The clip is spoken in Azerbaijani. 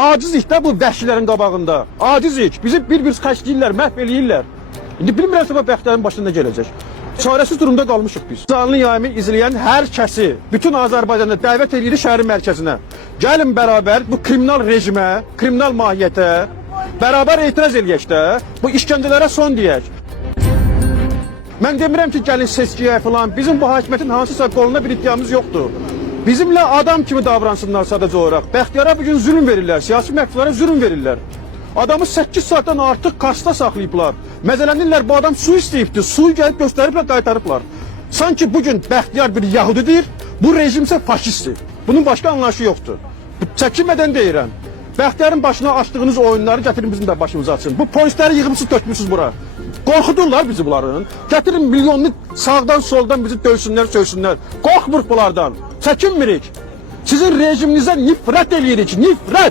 Acizik də bu vəhşilərin qabağında. Acizik. Bizi bir-bir xəşləyirlər, məhv eləyirlər. İndi bilmirəm sabah Bəxtiyarın başında gələcək. Çarəsiz durumda qalmışıq biz. Canlı yayımı izləyən hər kəsi, bütün Azərbaycanda dəvət edirik şəhərin mərkəzinə. Gəlin bərabər bu kriminal rejimə, kriminal mahiyyətə bərabər etiraz eləyək də, bu işgəncələrə son deyək. Mən demirəm ki, gəlin seçkiyə falan, bizim bu hakimiyyətin hansısa qoluna bir iddiamız yoxdur. Bizimlə adam kimi davransınlar sadəcə olaraq. Bəxtiyara bugün zülm verirlər, siyasi məhbuslara zülm verirlər. Adamı 8 saatdan artıq kasta saxlayıblar. Məzələnirlər, bu adam su istəyibdir, suyu gəlib göstəriblər, qaytarıblar. Sanki bugün Bəxtiyar bir yahudidir, bu rejimsə faşistdir. Bunun başqa anlayışı yoxdur. Çəkinmədən deyirəm. Bəxtiyarın başına açdığınız oyunları gətirin bizim də başımıza açın. Bu polisləri yığımsız dökmüsünüz bura. Qorxudurlar bizi bunların. Gətirin milyonlu sağdan soldan bizi dövsünlər, söysünlər. Qorxmuruq bunlardan. Çəkinmirik. Sizin rejiminizə nifrət eləyirik, nifrət.